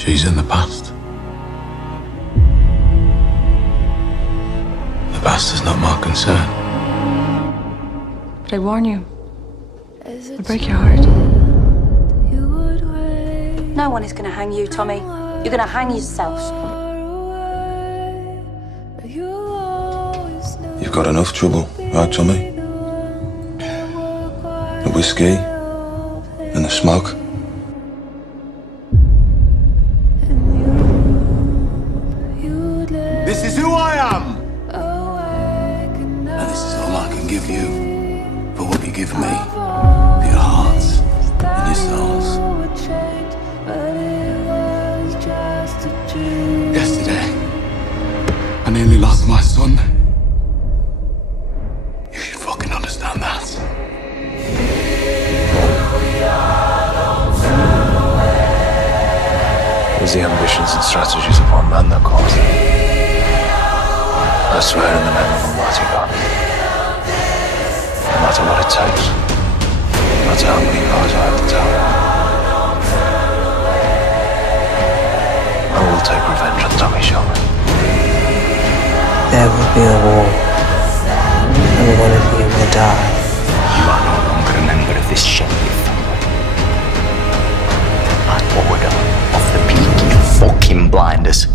She's in the past. The past is not my concern. But I warn you, it'll break your heart. No one is going to hang you, Tommy. You're going to hang yourself. You've got enough trouble, right, Tommy? The whiskey and the smoke. This is who I am! And this is all I can give you for what you give me. For your hearts and your souls. Yesterday, I nearly lost my son. You should fucking understand that. It was the ambitions and strategies of one man that caused it. I swear in the name of Almighty God, no matter what it takes, no matter how many lies I have to tell, I will take revenge on Tommy Shelby. There will be a war, and one of you will die. You are no longer a member of this Shelby family. By order of the peaky fucking blinders.